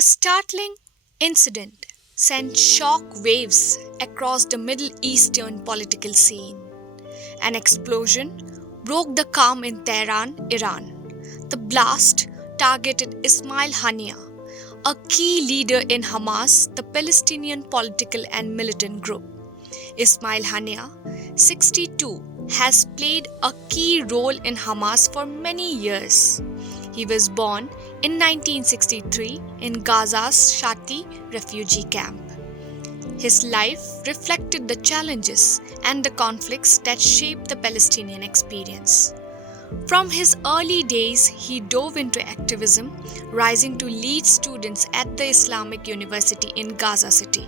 A startling incident sent shock waves across the Middle Eastern political scene. An explosion broke the calm in Tehran, Iran. The blast targeted Ismail Haniyeh, a key leader in Hamas, the Palestinian political and militant group. Ismail Haniyeh, 62, has played a key role in Hamas for many years. He was born in 1963 in Gaza's Shati refugee camp. His life reflected the challenges and the conflicts that shaped the Palestinian experience. From his early days, he dove into activism, rising to lead students at the Islamic University in Gaza City.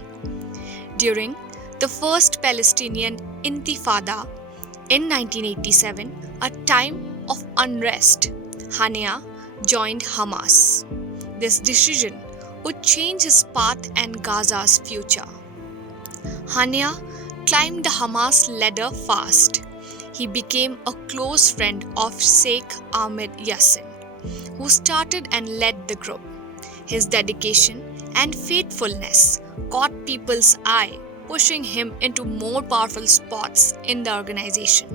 During the First Palestinian Intifada in 1987, a time of unrest, Haniyeh joined Hamas. This decision would change his path and Gaza's future. Haniyeh climbed the Hamas ladder fast. He became a close friend of Sheikh Ahmed Yassin, who started and led the group. His dedication and faithfulness caught people's eye, pushing him into more powerful spots in the organization.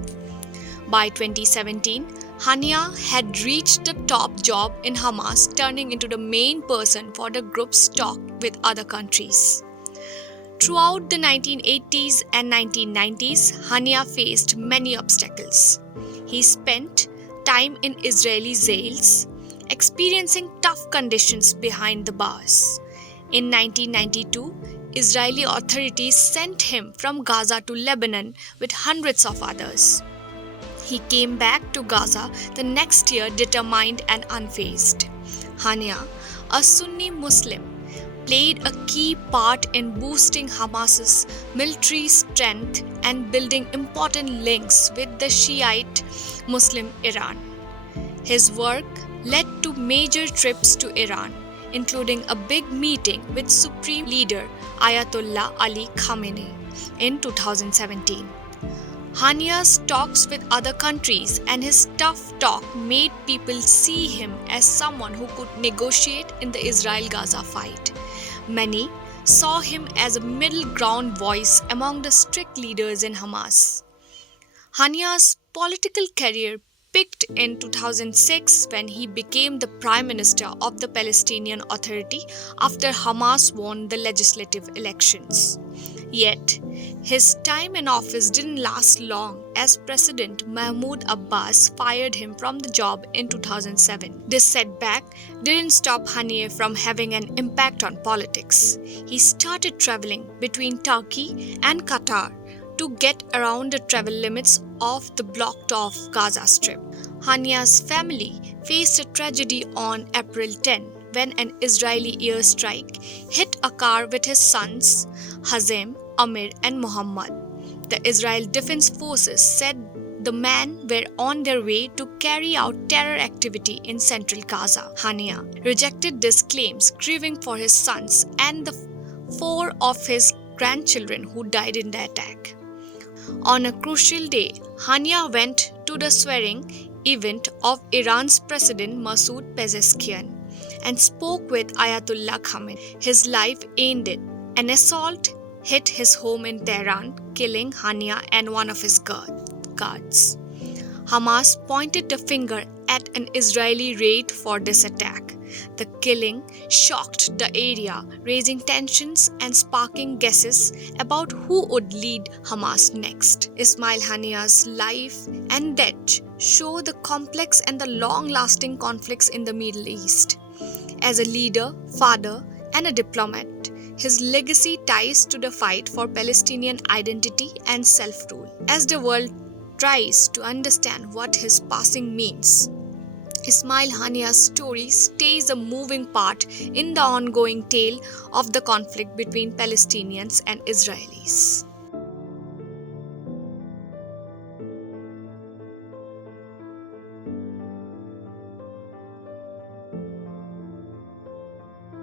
By 2017, Haniyeh had reached the top job in Hamas, turning into the main person for the group's talk with other countries. Throughout the 1980s and 1990s, Haniyeh faced many obstacles. He spent time in Israeli jails, experiencing tough conditions behind the bars. In 1992, Israeli authorities sent him from Gaza to Lebanon with hundreds of others. He came back to Gaza the next year determined and unfazed. Haniyeh, a Sunni Muslim, played a key part in boosting Hamas's military strength and building important links with the Shiite Muslim Iran. His work led to major trips to Iran, including a big meeting with Supreme Leader Ayatollah Ali Khamenei in 2017. Haniyeh's talks with other countries and his tough talk made people see him as someone who could negotiate in the Israel-Gaza fight. Many saw him as a middle ground voice among the strict leaders in Hamas. Haniyeh's political career peaked in 2006 when he became the Prime Minister of the Palestinian Authority after Hamas won the legislative elections. Yet, his time in office didn't last long as President Mahmoud Abbas fired him from the job in 2007. This setback didn't stop Haniyeh from having an impact on politics. He started traveling between Turkey and Qatar to get around the travel limits of the blocked-off Gaza Strip. Haniyeh's family faced a tragedy on April 10 when an Israeli airstrike hit a car with his sons, Hazem, Amir and Muhammad. The Israel Defense Forces said the men were on their way to carry out terror activity in central Gaza. Haniyeh rejected these claims, grieving for his sons and the 4 of his grandchildren who died in the attack. On a crucial day, Haniyeh went to the swearing event of Iran's President Masoud Pezeshkian and spoke with Ayatollah Khamenei. His life ended. An assault hit his home in Tehran, killing Haniyeh and one of his guards. Hamas pointed the finger at an Israeli raid for this attack. The killing shocked the area, raising tensions and sparking guesses about who would lead Hamas next. Ismail Haniyeh's life and death show the complex and the long-lasting conflicts in the Middle East. As a leader, father, and a diplomat, his legacy ties to the fight for Palestinian identity and self-rule. As the world tries to understand what his passing means, Ismail Haniyeh's story stays a moving part in the ongoing tale of the conflict between Palestinians and Israelis.